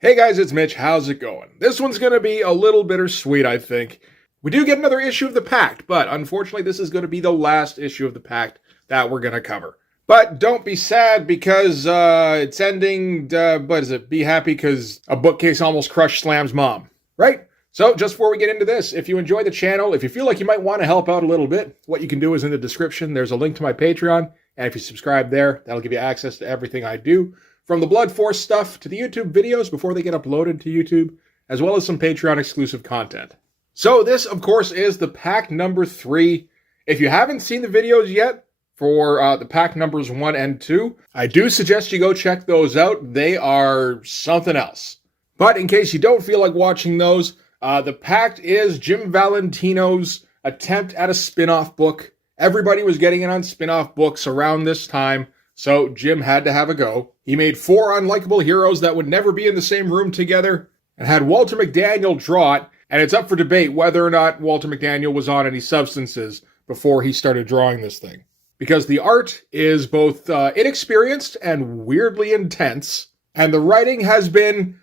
Hey guys, it's Mitch. How's it going? This one's going to be a little bittersweet, I think. We do get another issue of the Pact, but unfortunately this is going to be the last issue of the Pact that we're going to cover. But don't be sad because it's ending, what is it? Be happy because a bookcase almost crushed Slam's mom, right? So just before we get into this, if you enjoy the channel, if you feel like you might want to help out a little bit, what you can do is in the description, there's a link to my Patreon. And if you subscribe there, that'll give you access to everything I do. From the Blood Force stuff to the YouTube videos before they get uploaded to YouTube, as well as some Patreon exclusive content. So this, of course, is the Pact number 3. If you haven't seen the videos yet for the Pact numbers 1 and 2, I do suggest you go check those out. They are something else. But in case you don't feel like watching those, the Pact is Jim Valentino's attempt at a spin-off book. Everybody was getting in on spin-off books around this time, so Jim had to have a go. He made 4 unlikable heroes that would never be in the same room together, and had Walter McDaniel draw it, and it's up for debate whether or not Walter McDaniel was on any substances before he started drawing this thing. Because the art is both inexperienced and weirdly intense, and the writing has been,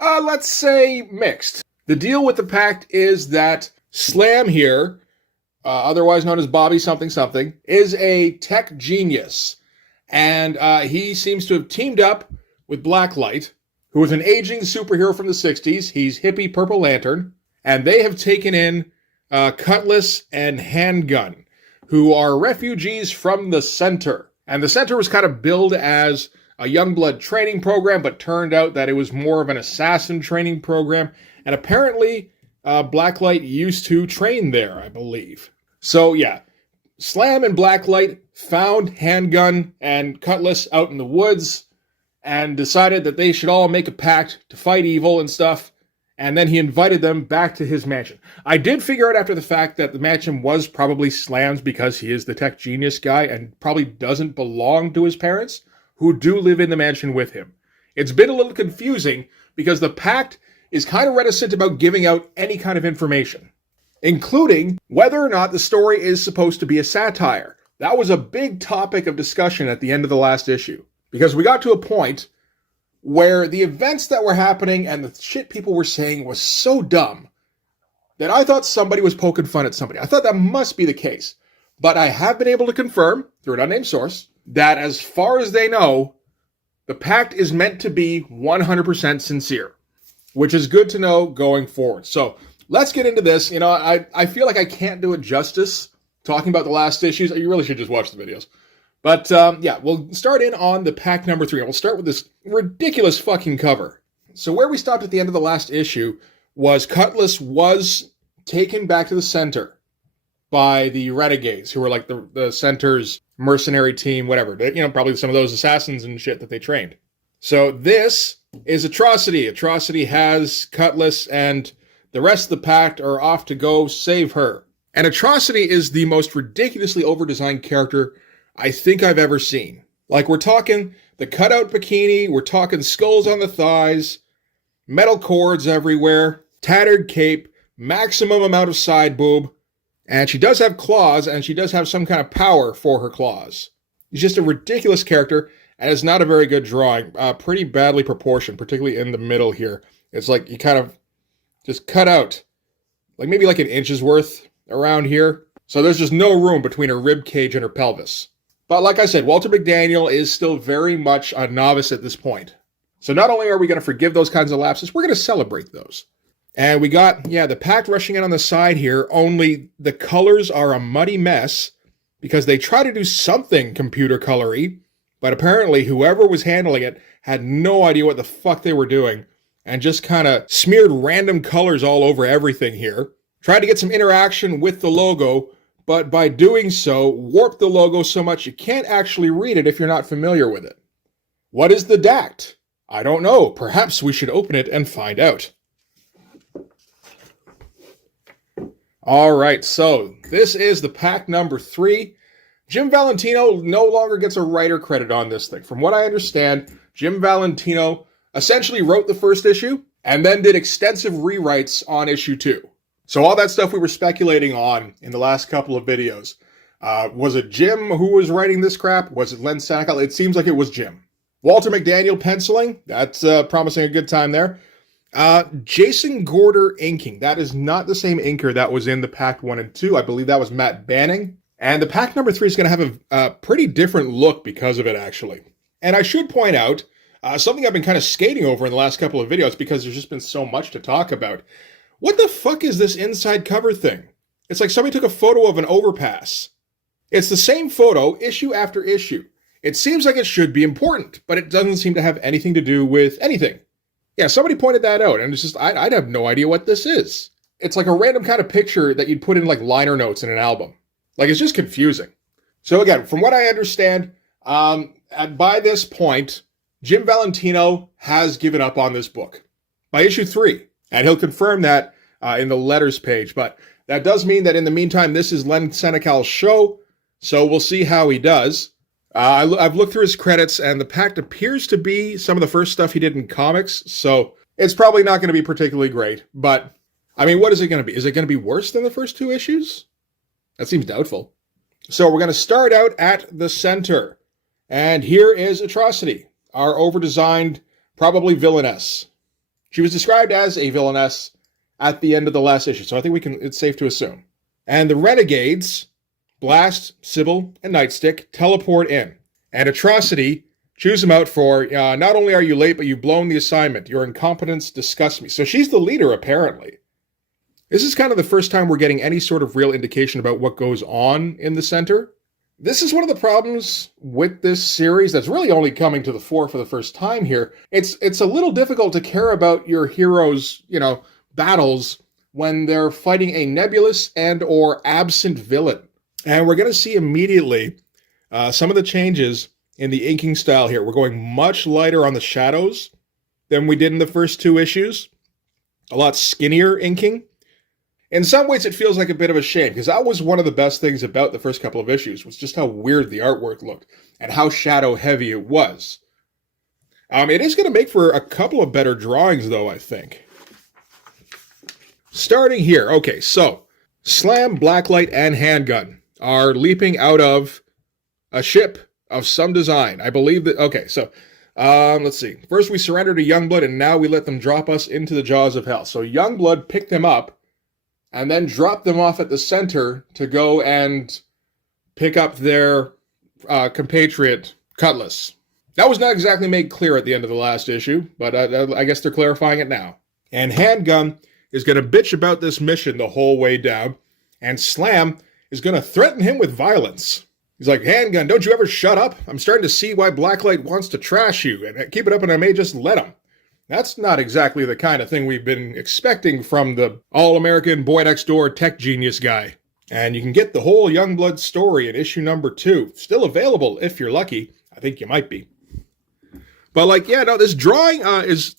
let's say, mixed. The deal with the Pact is that Slam here, otherwise known as Bobby something something, is a tech genius. And he seems to have teamed up with Blacklight, who is an aging superhero from the 60s. He's hippie Purple Lantern. And they have taken in Cutlass and Handgun, who are refugees from the Center. And the Center was kind of billed as a Youngblood training program, but turned out that it was more of an assassin training program. And apparently, Blacklight used to train there, I believe. So, yeah. Slam and Blacklight found Handgun and Cutlass out in the woods and decided that they should all make a pact to fight evil and stuff, and then he invited them back to his mansion. I did figure out after the fact that the mansion was probably Slam's because he is the tech genius guy and probably doesn't belong to his parents, who do live in the mansion with him. It's been a little confusing because the Pact is kind of reticent about giving out any kind of information, including whether or not the story is supposed to be a satire. That was a big topic of discussion at the end of the last issue, because we got to a point where the events that were happening and the shit people were saying was so dumb that I thought somebody was poking fun at somebody. I thought that must be the case. But I have been able to confirm, through an unnamed source, that as far as they know, the Pact is meant to be 100% sincere, which is good to know going forward. So, let's get into this. You know, I feel like I can't do it justice talking about the last issues. You really should just watch the videos. But, yeah, we'll start in on the Pact number 3. And we'll start with this ridiculous fucking cover. So where we stopped at the end of the last issue was Cutlass was taken back to the Center by the Renegades, who were like the Center's mercenary team, whatever. You know, probably some of those assassins and shit that they trained. So this is Atrocity. Atrocity has Cutlass, and the rest of the Pact are off to go save her. And Atrocity is the most ridiculously over-designed character I think I've ever seen. Like, we're talking the cutout bikini, we're talking skulls on the thighs, metal cords everywhere, tattered cape, maximum amount of side boob, and she does have claws, and she does have some kind of power for her claws. She's just a ridiculous character, and it's not a very good drawing. Pretty badly proportioned, particularly in the middle here. It's like you kind of just cut out, like maybe like an inch's worth around here. So there's just no room between her rib cage and her pelvis. But like I said, Walter McDaniel is still very much a novice at this point. So not only are we going to forgive those kinds of lapses, we're going to celebrate those. And we got, yeah, the Pact rushing in on the side here, only the colors are a muddy mess because they try to do something computer colory, but apparently whoever was handling it had no idea what the fuck they were doing and just kind of smeared random colors all over everything here. Tried to get some interaction with the logo, but by doing so, warped the logo so much you can't actually read it if you're not familiar with it. What is the DACT? I don't know. Perhaps we should open it and find out. Alright, so this is the Pact number 3. Jim Valentino no longer gets a writer credit on this thing. From what I understand, Jim Valentino essentially wrote the first issue and then did extensive rewrites on issue 2. So all that stuff we were speculating on in the last couple of videos, was it Jim who was writing this crap? Was it Len Sackel? It seems like it was Jim. Walter McDaniel penciling. That's promising a good time there. Jason Gorder inking. That is not the same inker that was in the Pact 1 and 2. I believe that was Matt Banning. And the Pact number 3 is going to have a pretty different look because of it, actually. And I should point out, something I've been kind of skating over in the last couple of videos because there's just been so much to talk about. What the fuck is this inside cover thing? It's like somebody took a photo of an overpass. It's the same photo, issue after issue. It seems like it should be important, but it doesn't seem to have anything to do with anything. Yeah, somebody pointed that out, and it's just, I'd have no idea what this is. It's like a random kind of picture that you'd put in like liner notes in an album. Like, it's just confusing. So again, from what I understand, by this point, Jim Valentino has given up on this book by issue 3, and he'll confirm that in the letters page. But that does mean that in the meantime, this is Len Senecal's show, so we'll see how he does. I've looked through his credits, and the Pact appears to be some of the first stuff he did in comics, so it's probably not going to be particularly great. But, I mean, what is it going to be? Is it going to be worse than the first 2 issues? That seems doubtful. So we're going to start out at the center. And here is Atrocity, our over-designed, probably villainess. She was described as a villainess at the end of the last issue, so I think it's safe to assume. And the Renegades, Blast, Sybil, and Nightstick, teleport in. And Atrocity, choose them out for, not only are you late, but you've blown the assignment. Your incompetence disgusts me. So she's the leader, apparently. This is kind of the first time we're getting any sort of real indication about what goes on in the center. This is one of the problems with this series that's really only coming to the fore for the first time here. It's a little difficult to care about your heroes, battles when they're fighting a nebulous and or absent villain. And we're going to see immediately some of the changes in the inking style here. We're going much lighter on the shadows than we did in the first 2 issues. A lot skinnier inking. In some ways, it feels like a bit of a shame, because that was one of the best things about the first couple of issues, was just how weird the artwork looked, and how shadow-heavy it was. It is going to make for a couple of better drawings, though, I think. Starting here, okay, so, Slam, Blacklight, and Handgun are leaping out of a ship of some design. I believe that, okay, so, let's see. First, we surrendered to Youngblood, and now we let them drop us into the jaws of hell. So, Youngblood picked them up, and then drop them off at the center to go and pick up their compatriot, Cutlass. That was not exactly made clear at the end of the last issue, but I guess they're clarifying it now. And Handgun is going to bitch about this mission the whole way down, and Slam is going to threaten him with violence. He's like, Handgun, don't you ever shut up? I'm starting to see why Blacklight wants to trash you, and keep it up and I may just let him. That's not exactly the kind of thing we've been expecting from the all-American boy-next-door tech genius guy. And you can get the whole Youngblood story in issue number 2. Still available if you're lucky. I think you might be. But, this drawing is,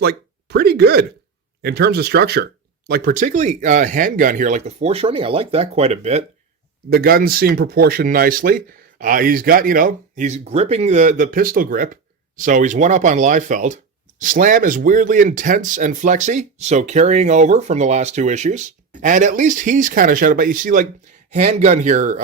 pretty good in terms of structure. Particularly Handgun here, the foreshortening, I like that quite a bit. The guns seem proportioned nicely. He's got, he's gripping the pistol grip, so he's one up on Liefeld. Slam is weirdly intense and flexy, so carrying over from the last 2 issues. And at least he's kind of shadow, but you see, Handgun here,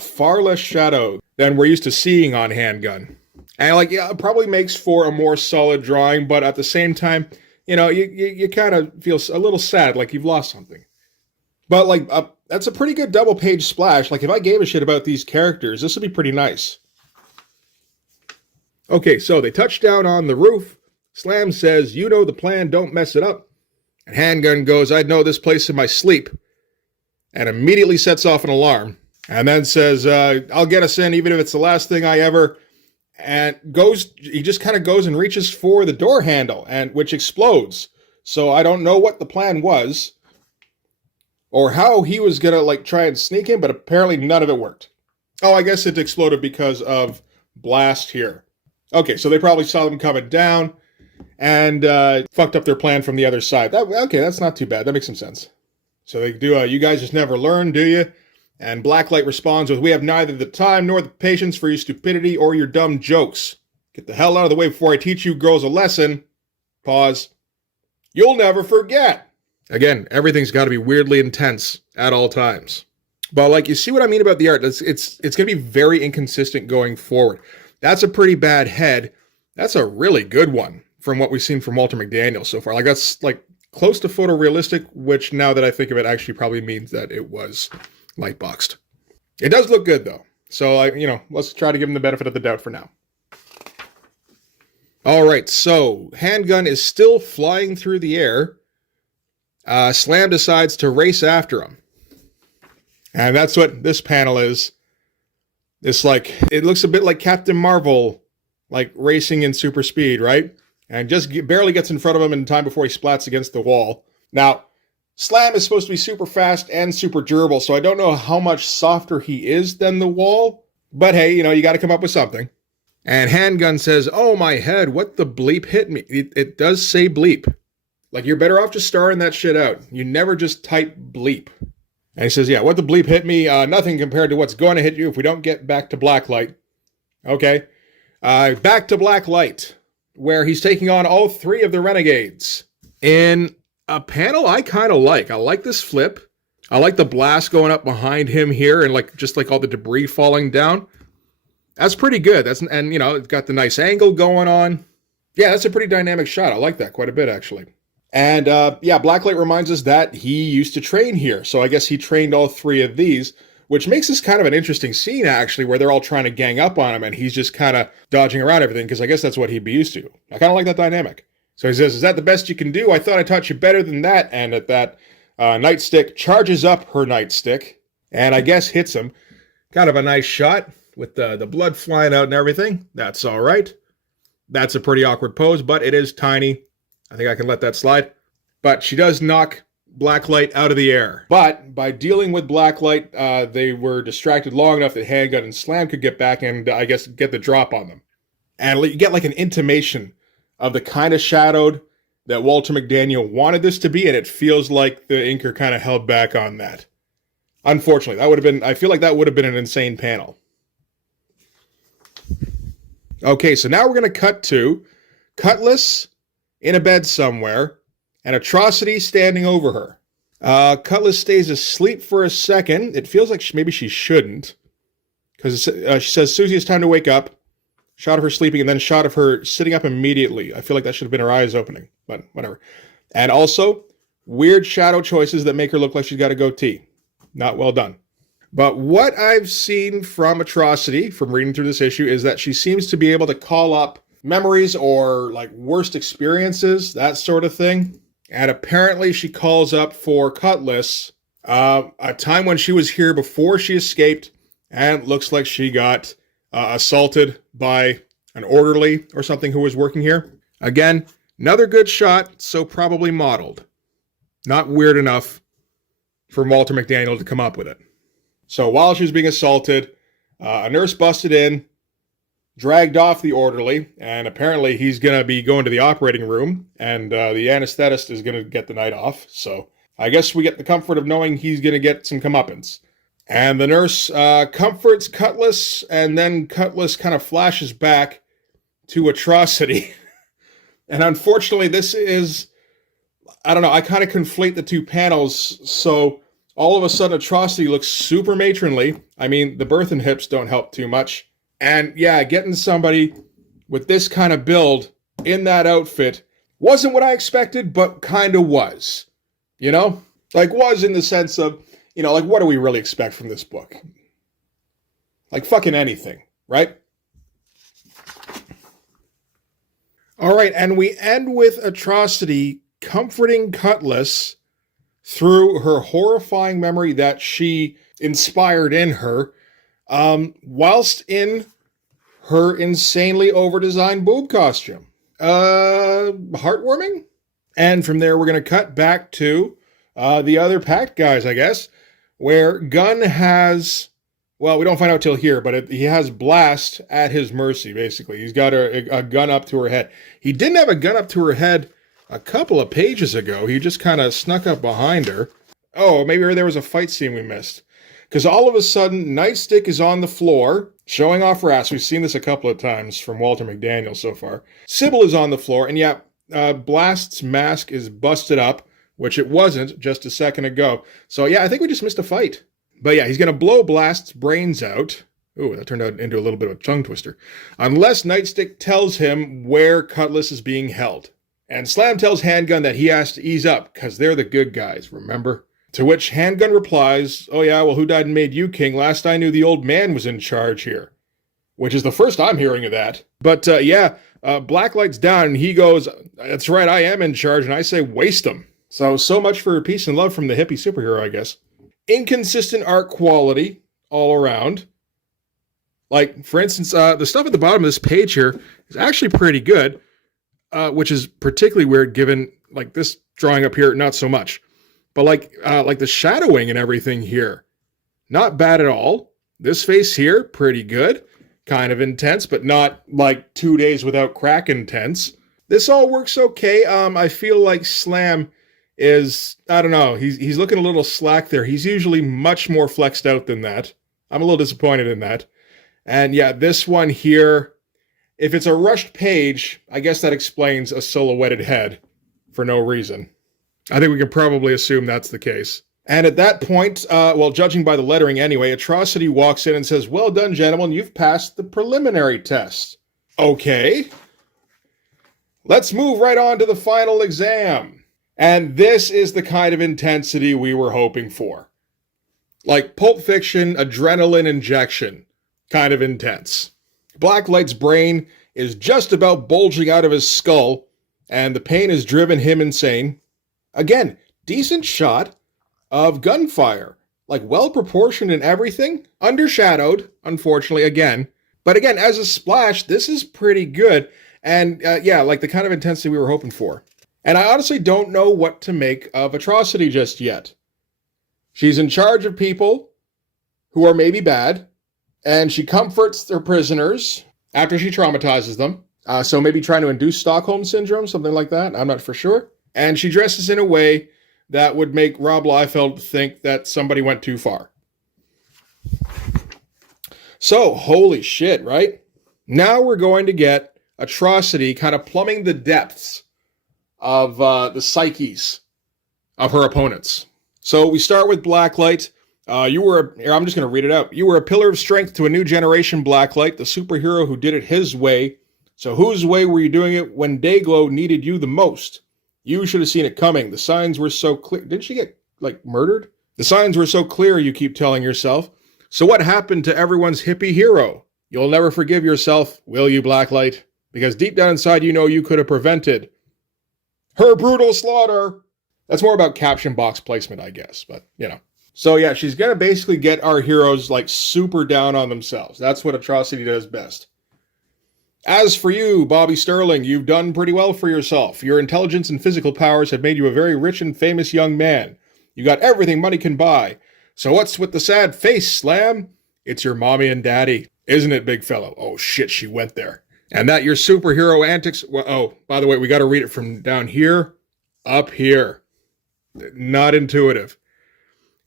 far less shadow than we're used to seeing on Handgun. And, it probably makes for a more solid drawing, but at the same time, you kind of feel a little sad, like you've lost something. But, that's a pretty good double-page splash. If I gave a shit about these characters, this would be pretty nice. Okay, so they touch down on the roof. Slam says, you know the plan, don't mess it up. And Handgun goes, I'd know this place in my sleep. And immediately sets off an alarm. And then says, I'll get us in, even if it's the last thing I ever... And he just kind of goes and reaches for the door handle, which explodes. So I don't know what the plan was, or how he was going to, try and sneak in, but apparently none of it worked. Oh, I guess it exploded because of Blast here. Okay, so they probably saw them coming down, and fucked up their plan from the other side. That's not too bad. That makes some sense. So they do, you guys just never learn, do you? And Blacklight responds with, we have neither the time nor the patience for your stupidity or your dumb jokes. Get the hell out of the way before I teach you girls a lesson. Pause. You'll never forget. Again, everything's got to be weirdly intense at all times. But you see what I mean about the art? It's going to be very inconsistent going forward. That's a pretty bad head. That's a really good one from what we've seen from Walter McDaniel so far. Like, that's like close to photorealistic, which now that I think of it actually probably means that it was light boxed. It does look good though. So, let's try to give him the benefit of the doubt for now. All right, so handgun is still flying through the air. Slam decides to race after him. And that's what this panel is. It looks a bit like Captain Marvel, like racing in super speed, right? And just barely gets in front of him in time before he splats against the wall. Now, Slam is supposed to be super fast and super durable, so I don't know how much softer he is than the wall. But hey, you got to come up with something. And Handgun says, "Oh, my head, what the bleep hit me?" It does say bleep. Like, you're better off just starring that shit out. You never just type bleep. And he says, "Yeah, what the bleep hit me? Nothing compared to what's going to hit you if we don't get back to Blacklight." Okay. Back to Blacklight, where he's taking on all three of the Renegades. In a panel I kind of like. I like this flip. I like the blast going up behind him here and just all the debris falling down. That's pretty good. It's got the nice angle going on. Yeah, that's a pretty dynamic shot. I like that quite a bit, actually. And Blacklight reminds us that he used to train here. So I guess he trained all three of these, which makes this kind of an interesting scene, actually, where they're all trying to gang up on him and he's just kind of dodging around everything, because I guess that's what he'd be used to. I kind of like that dynamic. So he says, "Is that the best you can do? I thought I taught you better than that." And at that, Nightstick charges up her Nightstick and I guess hits him. Kind of a nice shot with the blood flying out and everything. That's all right. That's a pretty awkward pose, but it is tiny. I think I can let that slide. But she does knock Blacklight out of the air. But by dealing with Blacklight, they were distracted long enough that Handgun and Slam could get back and, I guess, get the drop on them. And you get like an intimation of the kind of shadowed that Walter McDaniel wanted this to be, and it feels like the inker kind of held back on that. Unfortunately, I feel like that would have been an insane panel. Okay, so now we're going to cut to Cutlass in a bed somewhere, and Atrocity standing over her. Cutlass stays asleep for a second. It feels like maybe she shouldn't, because she says, "Susie, it's time to wake up." Shot of her sleeping, and then shot of her sitting up immediately. I feel like that should have been her eyes opening, but whatever. And also, weird shadow choices that make her look like she's got a goatee. Not well done. But what I've seen from Atrocity, from reading through this issue, is that she seems to be able to call up memories or worst experiences, that sort of thing. And apparently she calls up for Cutlass a time when she was here before she escaped, and it looks like she got assaulted by an orderly or something who was working here. Again, another good shot, so probably modeled. Not weird enough for Walter McDaniel to come up with it. So while she was being assaulted, a nurse busted in, dragged off the orderly, and apparently he's going to be going to the operating room, and the anesthetist is going to get the night off. So I guess we get the comfort of knowing he's going to get some comeuppance. And the nurse comforts Cutlass, and then Cutlass kind of flashes back to Atrocity. And unfortunately, this is, I don't know, I kind of conflate the two panels, so all of a sudden Atrocity looks super matronly. I mean, the birth and hips don't help too much. And yeah, getting somebody with this kind of build in that outfit wasn't what I expected, but kind of was. Was in the sense of, what do we really expect from this book? Fucking anything, right? All right, and we end with Atrocity comforting Cutlass through her horrifying memory that she inspired in her, whilst in her insanely over-designed boob costume. Heartwarming? And from there, we're going to cut back to the other Pact guys, I guess, where Gunn has, well, we don't find out till here, but he has Blast at his mercy, basically. He's got a gun up to her head. He didn't have a gun up to her head a couple of pages ago. He just kind of snuck up behind her. Oh, maybe there was a fight scene we missed. Because all of a sudden, Nightstick is on the floor, showing off her ass. We've seen this a couple of times from Walter McDaniel so far. Sybil is on the floor, and Blast's mask is busted up, which it wasn't just a second ago. So yeah, I think we just missed a fight. But yeah, he's going to blow Blast's brains out. Ooh, that turned out into a little bit of a tongue twister. Unless Nightstick tells him where Cutlass is being held. And Slam tells Handgun that he has to ease up, because they're the good guys, remember? To which Handgun replies, oh yeah, well who died and made you king? Last I knew the old man was in charge here. Which is the first I'm hearing of that. But Blacklight's down and he goes, that's right, I am in charge, and I say waste him. So much for peace and love from the hippie superhero, I guess. Inconsistent art quality all around. Like, for instance, the stuff at the bottom of this page here is actually pretty good, which is particularly weird given, like, this drawing up here, not so much. But, like the shadowing and everything here, not bad at all. This face here, pretty good. Kind of intense, but not, like, 2 days without crack intense. This all works okay. I feel like Slam is, I don't know, he's looking a little slack there. He's usually much more flexed out than that. I'm a little disappointed in that. And yeah, this one here, if it's a rushed page, I guess that explains a silhouetted head for no reason. I think we can probably assume that's the case. And at that point, judging by the lettering anyway, Atrocity walks in and says, well done, gentlemen, you've passed the preliminary test. Okay. Let's move right on to the final exam. And this is the kind of intensity we were hoping for. Like Pulp Fiction, adrenaline injection. Kind of intense. Blacklight's brain is just about bulging out of his skull, and the pain has driven him insane. Again, decent shot of gunfire. Like, well-proportioned and everything. Undershadowed, unfortunately, again. But again, as a splash, this is pretty good. And, like the kind of intensity we were hoping for. And I honestly don't know what to make of Atrocity just yet. She's in charge of people who are maybe bad. And she comforts their prisoners after she traumatizes them. So maybe trying to induce Stockholm Syndrome, something like that. I'm not for sure. And she dresses in a way that would make Rob Liefeld think that somebody went too far. So, holy shit, right? Now we're going to get Atrocity kind of plumbing the depths of the psyches of her opponents. So we start with Blacklight. I'm just going to read it out. You were a pillar of strength to a new generation, Blacklight, the superhero who did it his way. So whose way were you doing it when Dayglow needed you the most? You should have seen it coming. The signs were so clear. Didn't she get, murdered? The signs were so clear, you keep telling yourself. So what happened to everyone's hippie hero? You'll never forgive yourself, will you, Blacklight? Because deep down inside you know you could have prevented her brutal slaughter. That's more about caption box placement, I guess, but, So yeah, she's going to basically get our heroes, super down on themselves. That's what Atrocity does best. As for you, Bobby Sterling, you've done pretty well for yourself. Your intelligence and physical powers have made you a very rich and famous young man. You got everything money can buy. So what's with the sad face, Slam? It's your mommy and daddy, isn't it, big fellow? Oh shit, she went there. And that your superhero antics... by the way, we got to read it from down here, up here. Not intuitive.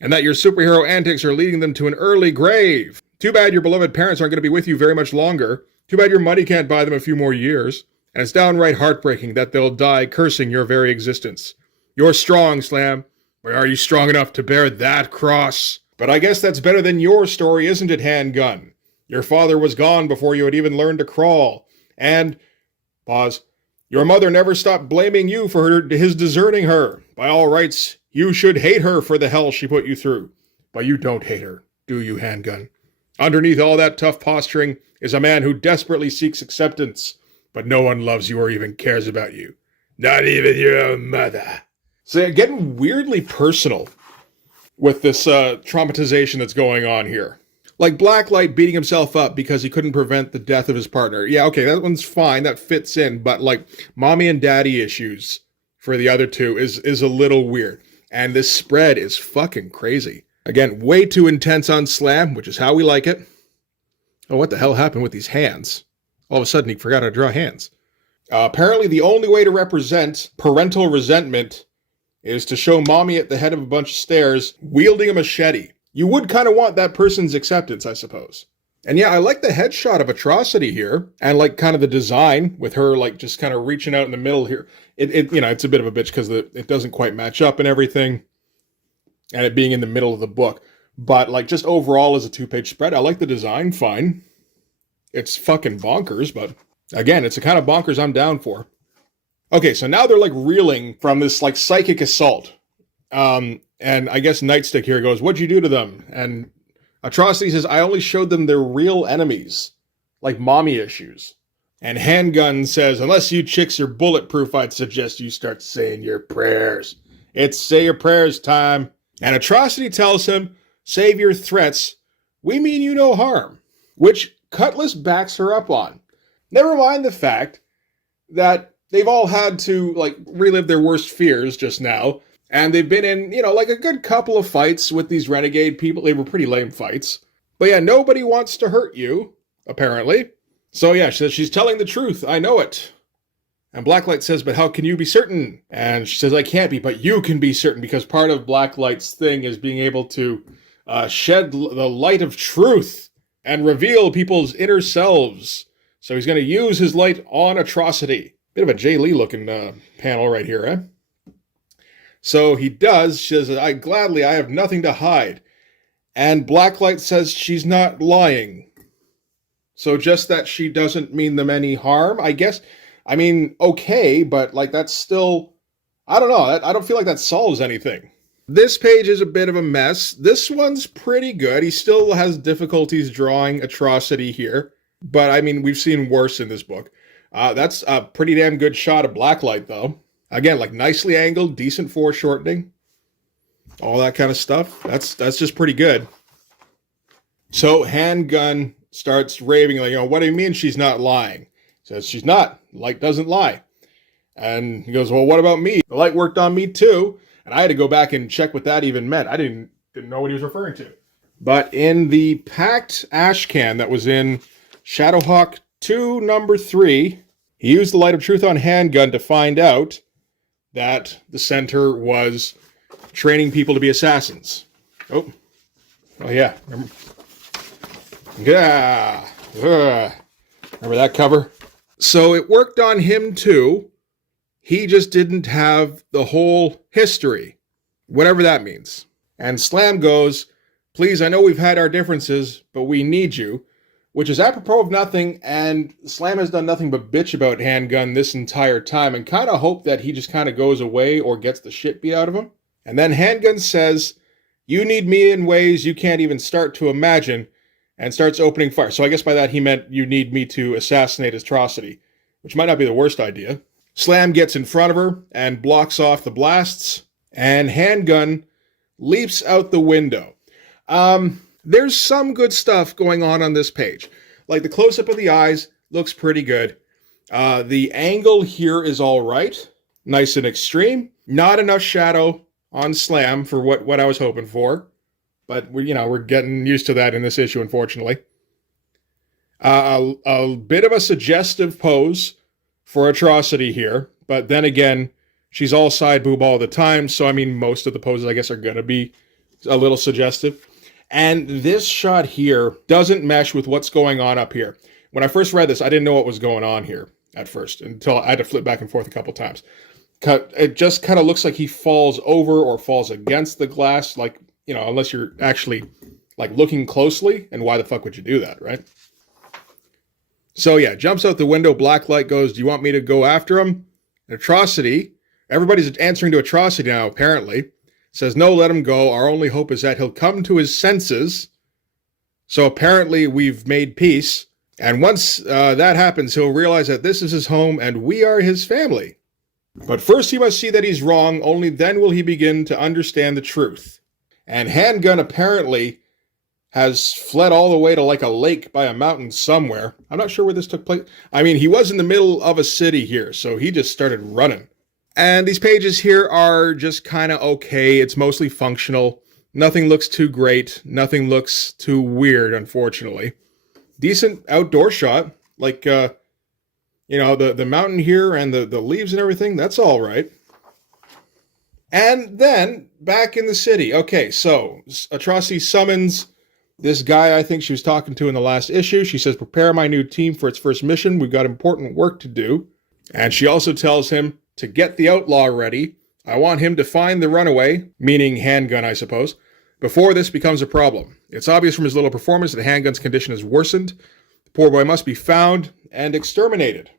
And that your superhero antics are leading them to an early grave. Too bad your beloved parents aren't going to be with you very much longer. Too bad your money can't buy them a few more years. And it's downright heartbreaking that they'll die cursing your very existence. You're strong, Slam. But are you strong enough to bear that cross? But I guess that's better than your story, isn't it, Handgun? Your father was gone before you had even learned to crawl. And... Pause. Your mother never stopped blaming you for his deserting her. By all rights, you should hate her for the hell she put you through. But you don't hate her, do you, Handgun? Underneath all that tough posturing is a man who desperately seeks acceptance, but no one loves you or even cares about you. Not even your own mother. So getting weirdly personal with this traumatization that's going on here. Like Blacklight beating himself up because he couldn't prevent the death of his partner. Yeah, okay, that one's fine, that fits in, but mommy and daddy issues for the other two is a little weird. And this spread is fucking crazy. Again, way too intense on Slam, which is how we like it. Oh, what the hell happened with these hands? All of a sudden, he forgot how to draw hands. Apparently, the only way to represent parental resentment is to show mommy at the head of a bunch of stairs wielding a machete. You would kind of want that person's acceptance, I suppose. And yeah, I like the headshot of Atrocity here, and kind of the design with her just kind of reaching out in the middle here. It's a bit of a bitch because it doesn't quite match up and everything, and it being in the middle of the book. But, like, just overall as a 2-page spread, I like the design, fine. It's fucking bonkers, but again, it's the kind of bonkers I'm down for. Okay, so now they're, like, reeling from this, like, psychic assault. And I guess Nightstick here goes, "What'd you do to them?" And Atrocity says, "I only showed them their real enemies, like mommy issues." And Handgun says, "Unless you chicks are bulletproof, I'd suggest you start saying your prayers. It's say your prayers time." And Atrocity tells him, "Save your threats. We mean you no harm." Which Cutlass backs her up on. Never mind the fact that they've all had to, like, relive their worst fears just now. And they've been in, like a good couple of fights with these renegade people. They were pretty lame fights. But yeah, nobody wants to hurt you, apparently. So yeah, she says, "She's telling the truth. I know it." And Blacklight says, "But how can you be certain?" And she says, "I can't be, but you can be certain, because part of Blacklight's thing is being able to shed the light of truth and reveal people's inner selves. So he's going to use his light on Atrocity." Bit of a Jay Lee looking panel right here, eh? So he does. She says, I have nothing to hide." And Blacklight says she's not lying. So just that she doesn't mean them any harm, I guess. I mean, okay, but, like, that's still, I don't know. I don't feel like that solves anything. This page is a bit of a mess. This one's pretty good. He still has difficulties drawing Atrocity here. But, I mean, we've seen worse in this book. That's a pretty damn good shot of Blacklight, though. Again, like, nicely angled, decent foreshortening, all that kind of stuff. That's just pretty good. So Handgun starts raving, like, "What do you mean she's not lying?" Says, "She's not. Light doesn't lie." And he goes, "Well, what about me? The light worked on me too." And I had to go back and check what that even meant. I didn't know what he was referring to. But in the Pact ashcan that was in Shadowhawk 2, number 3, he used the light of truth on Handgun to find out that the center was training people to be assassins. Oh yeah. Remember that cover? So it worked on him too. He just didn't have the whole history, whatever that means. And Slam goes, "Please, I know we've had our differences, but we need you," which is apropos of nothing, and Slam has done nothing but bitch about Handgun this entire time, and kind of hope that he just kind of goes away or gets the shit beat out of him. And then Handgun says, "You need me in ways you can't even start to imagine," and starts opening fire. So I guess by that he meant, "You need me to assassinate Atrocity," which might not be the worst idea. Slam gets in front of her and blocks off the blasts, and Handgun leaps out the window. There's some good stuff going on this page. Like, the close-up of the eyes looks pretty good. The angle here is all right. Nice and extreme. Not enough shadow on Slam for what I was hoping for. But, we're getting used to that in this issue, unfortunately. A bit of a suggestive pose for Atrocity here. But then again, she's all side boob all the time. So, I mean, most of the poses, I guess, are going to be a little suggestive. And this shot here doesn't mesh with what's going on up here. When I first read this, I didn't know what was going on here at first, until I had to flip back and forth a couple times. It just kind of looks like he falls over or falls against the glass, like, unless you're actually, like, looking closely, and why the fuck would you do that, right? So yeah, jumps out the window, Blacklight goes, "Do you want me to go after him?" Atrocity, everybody's answering to Atrocity now, apparently. Says, "No, let him go. Our only hope is that he'll come to his senses." So apparently we've made peace. And once that happens, he'll realize that this is his home and we are his family. But first he must see that he's wrong. Only then will he begin to understand the truth. And Handgun apparently has fled all the way to, like, a lake by a mountain somewhere. I'm not sure where this took place. I mean, he was in the middle of a city here, so he just started running. And these pages here are just kind of okay. It's mostly functional. Nothing looks too great. Nothing looks too weird, unfortunately. Decent outdoor shot. Like, the mountain here and the leaves and everything, that's all right. And then, back in the city. Okay, so Atrocity summons this guy I think she was talking to in the last issue. She says, "Prepare my new team for its first mission. We've got important work to do." And she also tells him to get the outlaw ready. I want him to find the runaway, meaning Handgun, I suppose, before this becomes a problem. It's obvious from his little performance that the handgun's condition has worsened. The poor boy must be found and exterminated.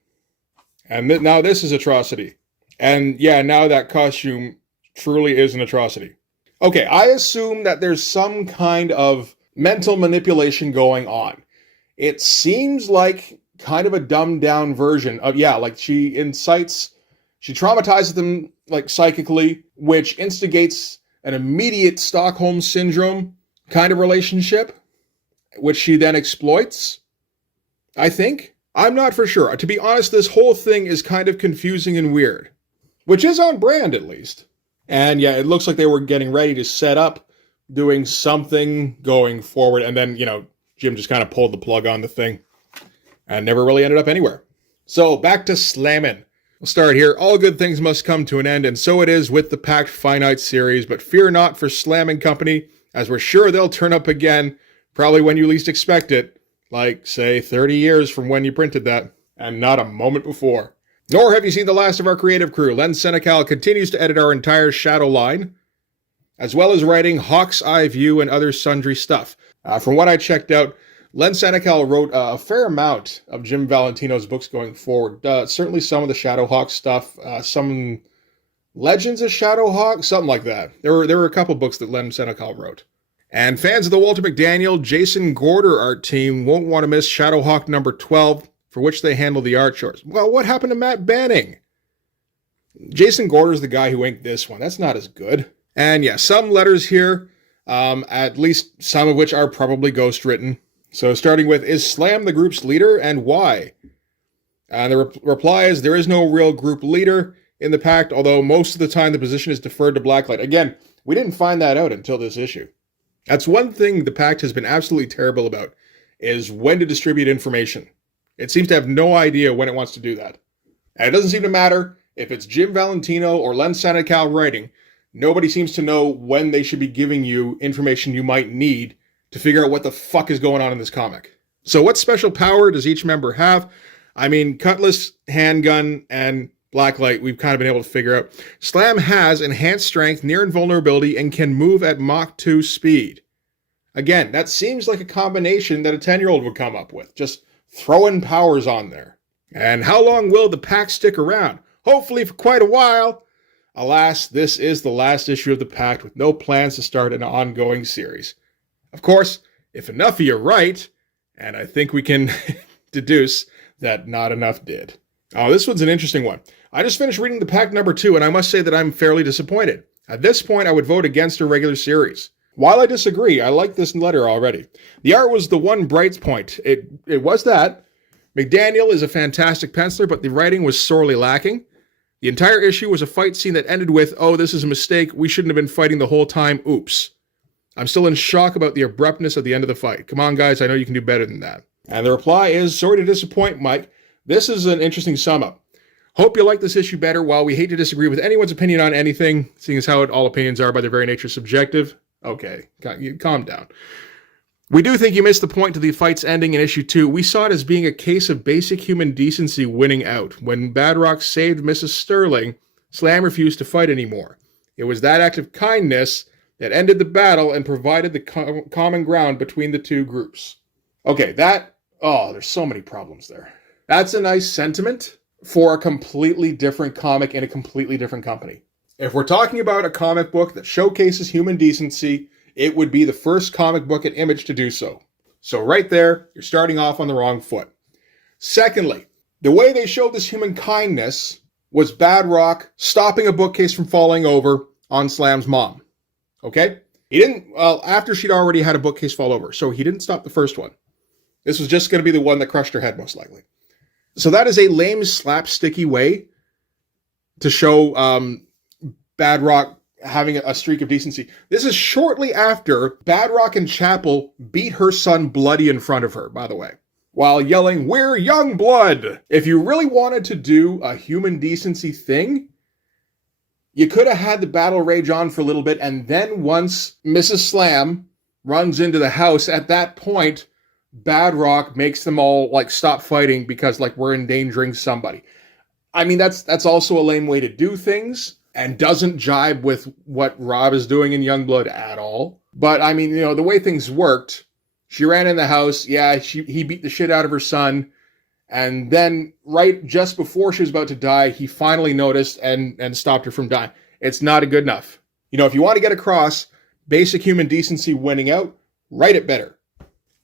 And now this is atrocity. And yeah, now that costume truly is an atrocity. Okay, I assume that there's some kind of mental manipulation going on. It seems like kind of a dumbed down version of, like she traumatizes them like psychically, which instigates an immediate Stockholm Syndrome kind of relationship, which she then exploits, I think. I'm not for sure. To be honest, this whole thing is kind of confusing and weird, which is on brand at least. And yeah, it looks like they were getting ready to set up doing something going forward, and then, Jim just kind of pulled the plug on the thing and never really ended up anywhere. So back to slamming. We'll start here. All good things must come to an end, and so it is with the Pact Finite series, but fear not for Slamming Company, as we're sure they'll turn up again, probably when you least expect it, like, say, 30 years from when you printed that, and not a moment before. Nor have you seen the last of our creative crew. Len Senecal continues to edit our entire Shadow line, as well as writing Hawk's Eye View and other sundry stuff. From what I checked out, Len Senecal wrote a fair amount of Jim Valentino's books going forward. Certainly some of the Shadowhawk stuff, some Legends of Shadowhawk, something like that. There were a couple books that Len Senecal wrote. And fans of the Walter McDaniel, Jason Gorder art team won't want to miss Shadowhawk number 12, for which they handle the art chores. Well, what happened to Matt Banning? Jason Gorder's the guy who inked this one. That's not as good. And yeah, some letters here, at least some of which are probably ghostwritten. So starting with, is Slam the group's leader and why? And the reply is, there is no real group leader in the Pact, although most of the time the position is deferred to Blacklight. Again, we didn't find that out until this issue. That's one thing the Pact has been absolutely terrible about, is when to distribute information. It seems to have no idea when it wants to do that. And it doesn't seem to matter if it's Jim Valentino or Len Senecal writing. Nobody seems to know when they should be giving you information you might need to figure out what the fuck is going on in this comic. So what special power does each member have? I mean, Cutlass, Handgun, and Blacklight, we've kind of been able to figure out. Slam has enhanced strength, near invulnerability, and can move at Mach 2 speed. Again, that seems like a combination that a 10-year-old would come up with, just throwing powers on there. And how long will the Pact stick around? Hopefully for quite a while. Alas, this is the last issue of the Pact with no plans to start an ongoing series. Of course, if enough of you write, and I think we can deduce that not enough did. Oh, this one's an interesting one. I just finished reading the Pact number 2, and I must say that I'm fairly disappointed. At this point, I would vote against a regular series. While I disagree, I like this letter already. The art was the one bright point. It was that. McDaniel is a fantastic penciler, but the writing was sorely lacking. The entire issue was a fight scene that ended with, oh, this is a mistake, we shouldn't have been fighting the whole time, oops. I'm still in shock about the abruptness of the end of the fight. Come on, guys, I know you can do better than that. And the reply is, sorry to disappoint, Mike. This is an interesting sum up. Hope you like this issue better. While we hate to disagree with anyone's opinion on anything, seeing as how all opinions are by their very nature subjective. Okay, calm down. We do think you missed the point to the fight's ending in issue 2. We saw it as being a case of basic human decency winning out. When Badrock saved Mrs. Sterling, Slam refused to fight anymore. It was that act of kindness that ended the battle and provided the common ground between the two groups. Okay, there's so many problems there. That's a nice sentiment for a completely different comic in a completely different company. If we're talking about a comic book that showcases human decency, it would be the first comic book at Image to do so. So right there, you're starting off on the wrong foot. Secondly, the way they showed this human kindness was Badrock stopping a bookcase from falling over on Slam's mom. Okay? He didn't, after she'd already had a bookcase fall over, so he didn't stop the first one. This was just going to be the one that crushed her head, most likely. So that is a lame, slapsticky way to show Badrock having a streak of decency. This is shortly after Badrock and Chapel beat her son bloody in front of her, by the way, while yelling, "We're young blood!" If you really wanted to do a human decency thing, you could have had the battle rage on for a little bit, and then once Mrs. Slam runs into the house, at that point, Badrock makes them all stop fighting because we're endangering somebody. I mean, that's also a lame way to do things. and doesn't jibe with what Rob is doing in Youngblood at all. But I mean, the way things worked, she ran in the house. Yeah, he beat the shit out of her son. And then right just before she was about to die, he finally noticed and stopped her from dying. It's not good enough. If you want to get across basic human decency winning out, write it better.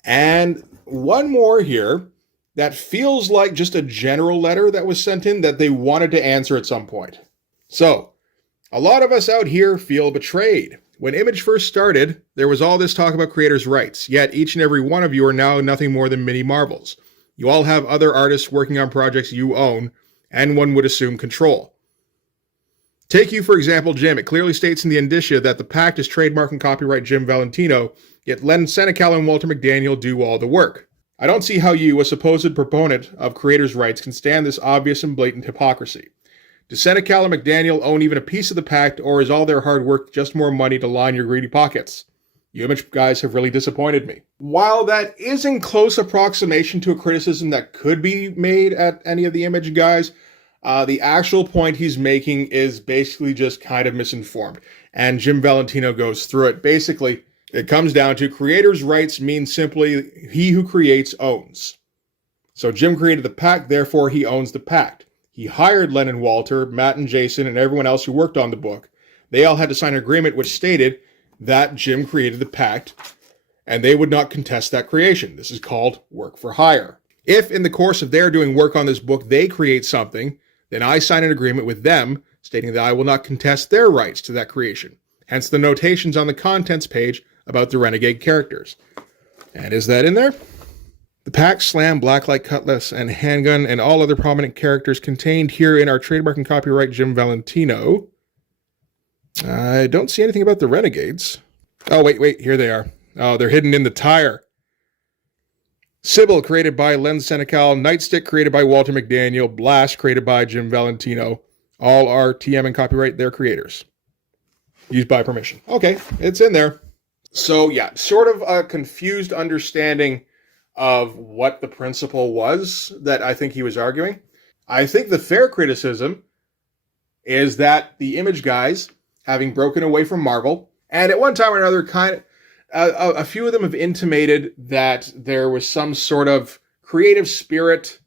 And one more here that feels like just a general letter that was sent in that they wanted to answer at some point. So, a lot of us out here feel betrayed. When Image first started, there was all this talk about creators' rights, yet each and every one of you are now nothing more than mini Marvels. You all have other artists working on projects you own, and one would assume control. Take you, for example, Jim. It clearly states in the indicia that the Pact is trademark and copyright Jim Valentino, yet Len Senecal and Walter McDaniel do all the work. I don't see how you, a supposed proponent of creators' rights, can stand this obvious and blatant hypocrisy. Do Senecal and McDaniel own even a piece of the Pact, or is all their hard work just more money to line your greedy pockets? You Image guys have really disappointed me. While that is in close approximation to a criticism that could be made at any of the Image guys, the actual point he's making is basically just kind of misinformed. And Jim Valentino goes through it. Basically, it comes down to creators' rights means simply he who creates owns. So Jim created the Pact, therefore he owns the Pact. He hired Len and Walter, Matt and Jason, and everyone else who worked on the book. They all had to sign an agreement which stated that Jim created the Pact, and they would not contest that creation. This is called work for hire. If in the course of their doing work on this book, they create something, then I sign an agreement with them stating that I will not contest their rights to that creation. Hence the notations on the contents page about the renegade characters. And is that in there? The Pact, Slam, Blacklight, Cutlass, and Handgun, and all other prominent characters contained herein are trademark and copyright Jim Valentino. I don't see anything about the Renegades. Oh, wait, here they are. Oh, they're hidden in the tire. Sybil, created by Len Senecal. Nightstick, created by Walter McDaniel. Blast, created by Jim Valentino. All are TM and copyright their creators. Used by permission. Okay, it's in there. So, yeah, sort of a confused understanding of what the principle was that I think he was arguing. I think the fair criticism is that the Image guys, having broken away from Marvel, and at one time or another, a few of them have intimated that there was some sort of creative spirit.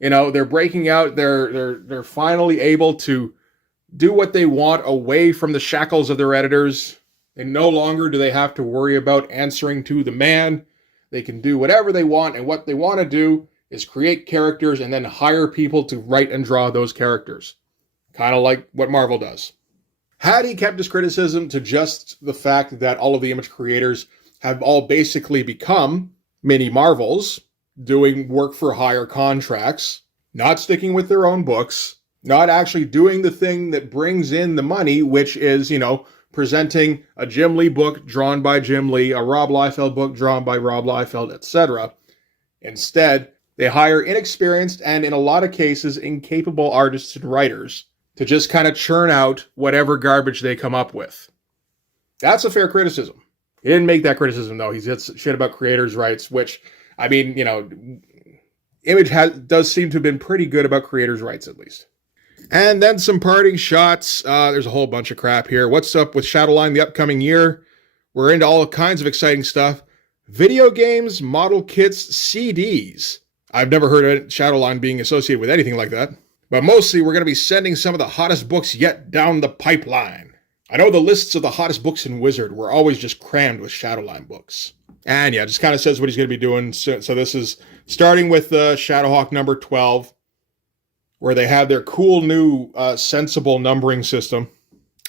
They're breaking out. They're finally able to do what they want away from the shackles of their editors, and no longer do they have to worry about answering to the man. They can do whatever they want, and what they want to do is create characters and then hire people to write and draw those characters. Kind of like what Marvel does. Had he kept his criticism to just the fact that all of the Image creators have all basically become mini Marvels, doing work for hire contracts, not sticking with their own books, not actually doing the thing that brings in the money, which is, presenting a Jim Lee book drawn by Jim Lee, a Rob Liefeld book drawn by Rob Liefeld, etc. Instead, they hire inexperienced and, in a lot of cases, incapable artists and writers to just kind of churn out whatever garbage they come up with. That's a fair criticism. He didn't make that criticism, though. He said shit about creators' rights, which, Image does seem to have been pretty good about creators' rights, at least. And then some parting shots. There's a whole bunch of crap here. What's up with Shadowline the upcoming year? We're into all kinds of exciting stuff. Video games, model kits, CDs. I've never heard of Shadowline being associated with anything like that. But mostly we're going to be sending some of the hottest books yet down the pipeline. I know the lists of the hottest books in Wizard were always just crammed with Shadowline books. And yeah, just kind of says what he's going to be doing. So this is starting with Shadowhawk number 12. Where they have their cool new sensible numbering system.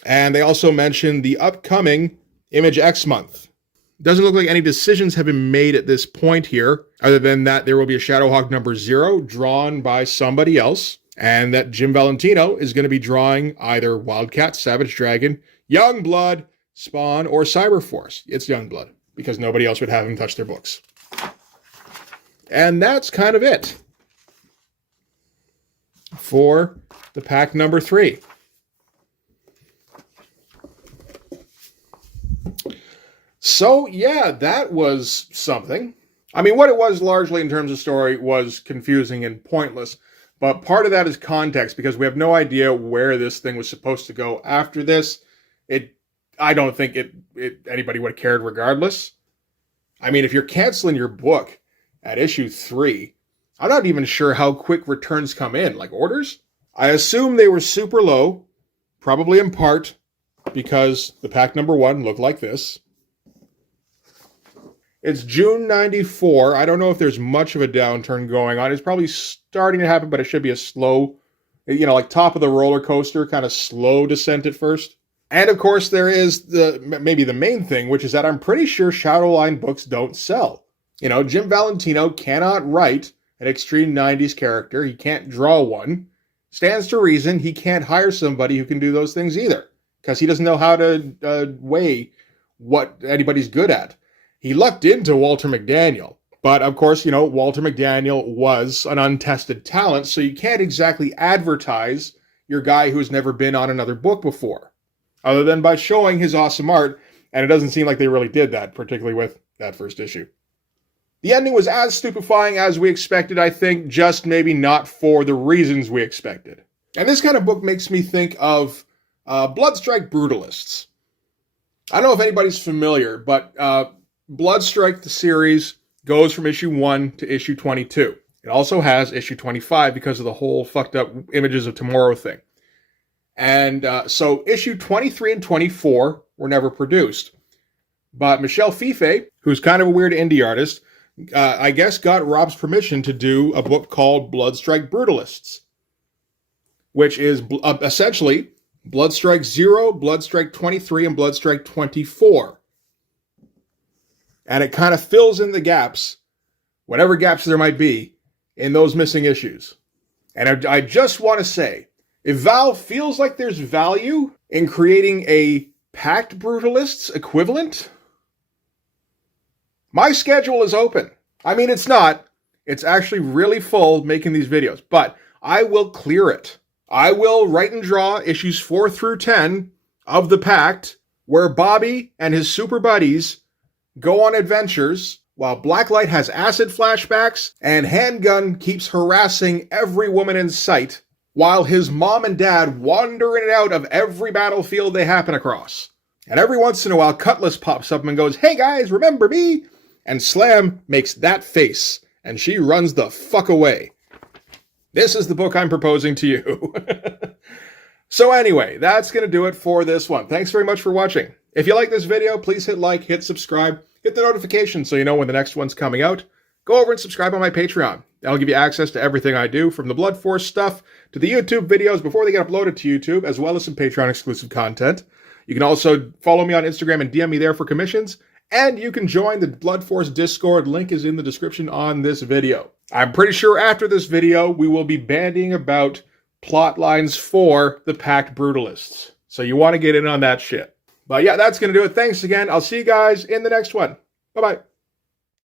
And they also mentioned the upcoming Image X month. Doesn't look like any decisions have been made at this point here, other than that there will be a Shadowhawk number 0 drawn by somebody else, and that Jim Valentino is going to be drawing either Wildcat, Savage Dragon, Youngblood, Spawn, or Cyberforce. It's Youngblood, because nobody else would have him touch their books. And that's kind of it for the Pact number 3. So, yeah, that was something. I mean, what it was largely in terms of story was confusing and pointless, But part of that is context, because we have no idea where this thing was supposed to go after this. I don't think anybody would have cared regardless. I mean, if you're canceling your book at issue 3, I'm not even sure how quick returns come in, like orders. I assume they were super low, probably in part because the Pact number 1 looked like this. It's June 94. I don't know if there's much of a downturn going on. It's probably starting to happen, but it should be a slow, like top of the roller coaster, kind of slow descent at first. And of course, there is maybe the main thing, which is that I'm pretty sure Shadowline books don't sell. Jim Valentino cannot write an extreme 90s character. He can't draw one. Stands to reason he can't hire somebody who can do those things either, because he doesn't know how to weigh what anybody's good at. He lucked into Walter McDaniel. But of course, Walter McDaniel was an untested talent, so you can't exactly advertise your guy who's never been on another book before, other than by showing his awesome art, and it doesn't seem like they really did that, particularly with that first issue. The ending was as stupefying as we expected, I think, just maybe not for the reasons we expected. And this kind of book makes me think of Bloodstrike Brutalists. I don't know if anybody's familiar, but Bloodstrike, the series, goes from issue 1 to issue 22. It also has issue 25 because of the whole fucked up Images of Tomorrow thing. And so issue 23 and 24 were never produced. But Michel Fife, who's kind of a weird indie artist, I guess got Rob's permission to do a book called Bloodstrike Brutalists, which is essentially Bloodstrike 0, Bloodstrike 23, and Bloodstrike 24. And it kind of fills in the gaps, whatever gaps there might be, in those missing issues. And I just want to say, if Val feels like there's value in creating a Pact Brutalists equivalent, my schedule is open. I mean, it's not. It's actually really full making these videos, but I will clear it. I will write and draw issues 4 through 10 of the Pact, where Bobby and his super buddies go on adventures while Blacklight has acid flashbacks and Handgun keeps harassing every woman in sight while his mom and dad wander in and out of every battlefield they happen across. And every once in a while, Cutlass pops up and goes, "Hey guys, remember me?" And Slam makes that face, and she runs the fuck away. This is the book I'm proposing to you. So anyway, that's going to do it for this one. Thanks very much for watching. If you like this video, please hit like, hit subscribe, hit the notification so you know when the next one's coming out. Go over and subscribe on my Patreon. That'll give you access to everything I do, from the Blood Force stuff to the YouTube videos before they get uploaded to YouTube, as well as some Patreon exclusive content. You can also follow me on Instagram and DM me there for commissions. And you can join the Blood Force Discord. Link is in the description on this video. I'm pretty sure after this video, we will be bandying about plot lines for the Pact Brutalists. So you want to get in on that shit. But yeah, that's going to do it. Thanks again. I'll see you guys in the next one. Bye-bye.